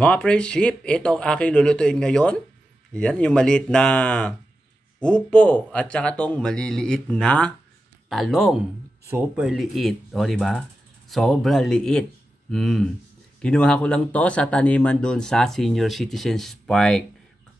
Mga friendship, ito ang aking lulutuin ngayon. Yan, yung maliit na upo at saka tong maliliit na talong. Super liit. O, diba? Sobra liit. Kinuha ko lang to sa taniman doon sa Senior Citizens Park.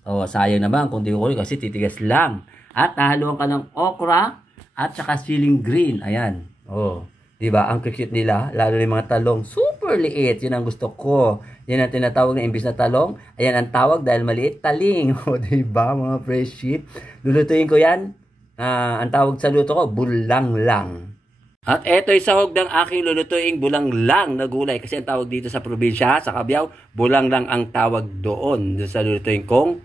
O, sayang naman kung di ko kasi titigas lang. At nahaluan ka ng okra at saka siling green. Ayan. O, diba? Ang cute nila. Lalo na yung mga talong. Super liit. Yun ang gusto ko. Yan ang tinatawag na imbis na talong. Ayan ang tawag dahil maliit, taling. O, diba mga fresh sheep? Lulutuin ko yan. Ang tawag sa luto ko, bulang lang. At ito'y sahog ng aking lulutuing bulang lang na gulay. Kasi ang tawag dito sa probinsya, sa Cabiao, bulang lang ang tawag doon sa lulutuin kong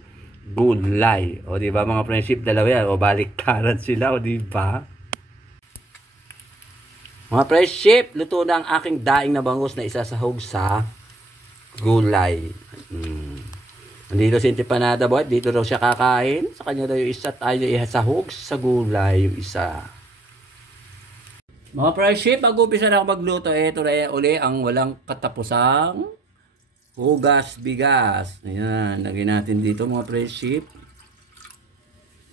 gulay. O, diba mga friendship, dalawa yan. O, baliktaran sila. O, diba? Mga friendship, luto na ang aking daing na bangus na isasahog sa gulay. Nandito si Empanada Boy, dito daw siya kakain. Sa kanya daw yung isa, tayo ihasahog sa gulay yung isa. Mga friendship, mag-upisa na ako magluto. Ito na uli ang walang katapusang hugas bigas. Ayan, lagyan natin dito mga friendship.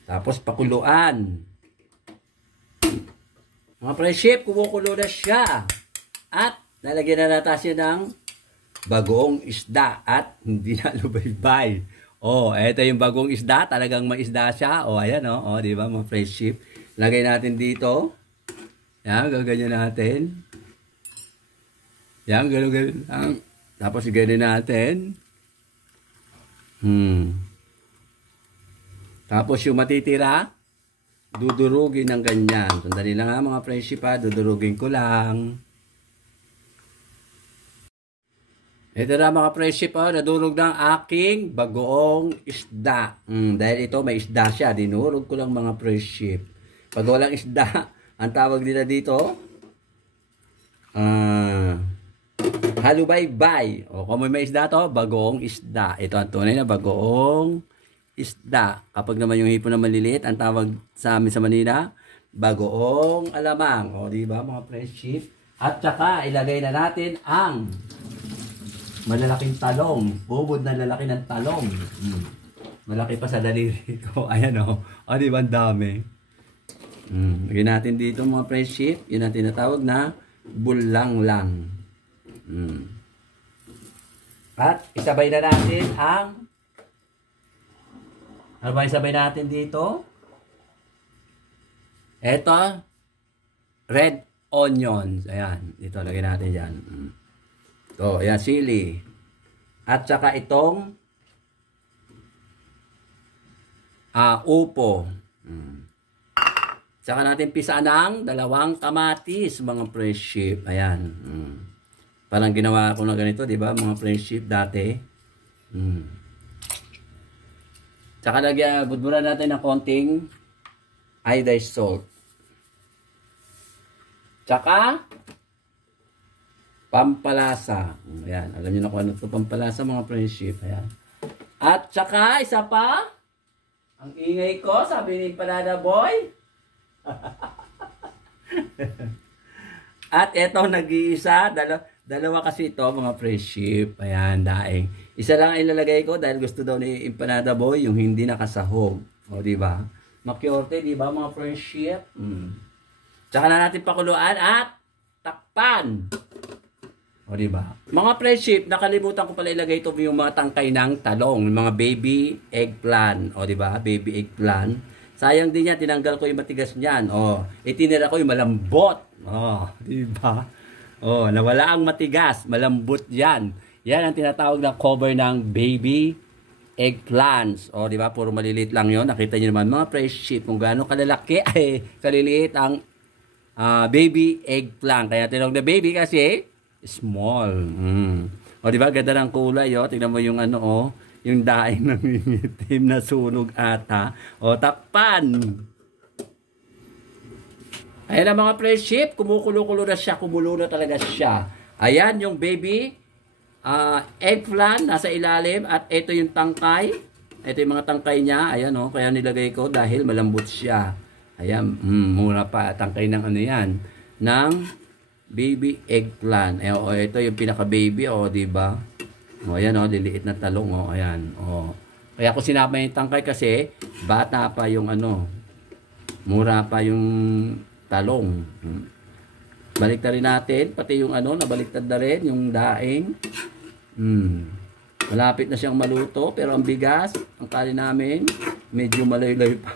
Tapos pakuluan. Mga friendship, kumukulo na siya. At lalagyan na natin ng bagoong isda at hindi na lubaybay. Oh, ito yung bagong isda. Talagang may isda siya. Oh, ayan oh. Oh, di ba mga friendship? Lagay natin dito. Yan, gaganyan natin. Yan, gano'n. Tapos ganyan natin. Tapos yung matitira, dudurugin ng ganyan. Sandali lang ha mga friendship ha. Dudurugin ko lang. Ito na mga friendship ha. Nadurog ng aking bagoong isda. Dahil ito may isda siya. Dinurog ko lang mga friendship. Pag walang isda, ang tawag nila dito, halubaybay. O kung may isda to, bagoong isda. Ito ang tunay na bagoong isda. Kapag naman yung hipon na maliliit, ang tawag sa amin sa Manila, bagoong alamang. O diba mga friendship? At saka ilagay na natin ang malalaking talong. Bubod na lalaki ng talong. Malaki pa sa daliri ko. Ayan o. O diba ang dami? Lagyan natin dito mga friendship. Yun ang tinatawag na bulang lang. At isabay na natin ang ano ba isabay natin dito? Ito red onions. Ayan. Dito lagyan natin dyan. Ito. Ayan. Sili. At saka itong upo. Saka natin pisa ng dalawang kamatis, mga friendship. Ayan. Parang ginawa ko na ganito, di ba, mga friendship dati. Saka lagyan, budburan natin ng konting iodized salt. Saka pampalasa. Ayan. Alam niyo na kung ano ito, pampalasa, mga friendship. Ayan. At saka, isa pa, ang ingay ko, sabi ni Empanada Boy, at eto nag-iisa, dalawa kasi ito mga friendship. Ayan, daing. Isa lang ilalagay ko dahil gusto daw ni Empanada Boy yung hindi nakasahog. O, diba? Makiorte, diba mga friendship? Tsaka na natin pakuluan at takpan. O, diba? Mga friendship, nakalimutan ko pala ilagay ito yung mga tangkay ng talong, mga baby eggplant. O, diba? Baby eggplant. Sayang din yan, tinanggal ko yung matigas niyan. Oh, itinira ko yung malambot. Oh, di ba? Oh, nawala ang matigas, malambot yan. Yan ang tinatawag na cover ng baby eggplants. Oh, di ba? Puro maliliit lang 'yon. Nakita niyo naman mga fresh sheep kung gaano kalalaki ay kaliliit ang baby eggplant. Kaya tinawag na baby kasi small. Oh, di ba? Ganda ng kulay, oh. Tingnan mo yung ano, oh. Yung daing ng itim na sunog ata. O, takpan. Ayan ang mga fresh sheep. Kumukulo-kulo na siya. Kumulo na talaga siya. Ayan yung baby eggplant. Nasa ilalim. At ito yung tangkay. Ito yung mga tangkay niya. Ayan o. Kaya nilagay ko dahil malambot siya. Ayan. Mura pa. Tangkay ng ano yan. Ng baby eggplant. Ayan, ito yung pinaka-baby. O, diba? O, ayan o, liliit na talong o, ayan. O. Kaya ako sinama yung tangkay kasi bata pa yung ano, mura pa yung talong. Baliktad rin natin, pati yung ano, nabaliktad na rin, yung daing. Malapit na siyang maluto, pero ang bigas, ang kanin namin, medyo malaylay pa.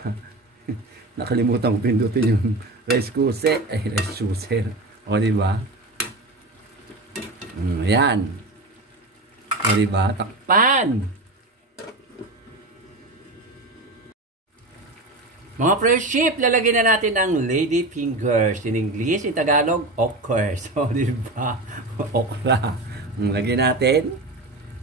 Nakalimutan ko pindutin yung rice cooker. Ay, rice cooker. O, diba? Ayan. O, diba? Takpan! Mga friendship, lalagyan na natin ang lady fingers. In English, in Tagalog, okras. O, diba? Okra. Lagyan natin.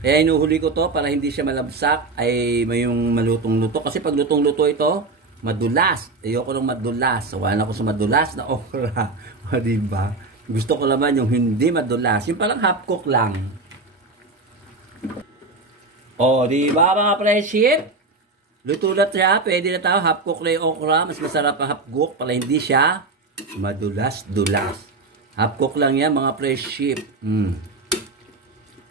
Kaya inuhuli ko to para hindi siya malabsak ay may yung malutong-luto. Kasi pag lutong-luto ito, madulas. Ayoko ng madulas. So, wala ako sa madulas na okra. O, diba? Gusto ko naman yung hindi madulas. Yung palang half cook lang. O, diba mga friendship? Luto na siya, pwede na tayo half cook na yung okra. Mas masarap ang half cook para hindi siya madulas-dulas. Half cook lang yan mga friendship.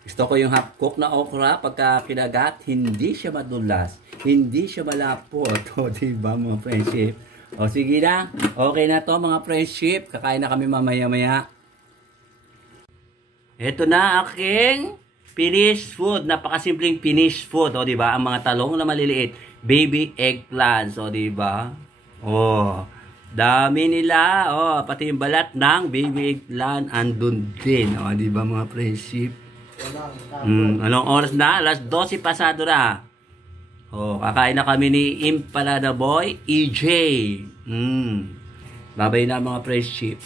Gusto ko yung half cook na okra pagka kinagat, hindi siya madulas. Hindi siya malapot. O diba mga friendship? O sige na, okay na to mga friendship. Kakain na kami mamaya-maya. Ito na aking finished food. Napakasimpleng finished food. O diba? Ang mga talong na maliliit. Baby eggplants, o diba? O, dami nila. O, pati yung balat ng baby eggplant andun din. O, diba mga friendship? Anong oras na? Alas 12 pasado na. O, kakain na kami ni Empanada Boy, EJ. Babay na mga friendship.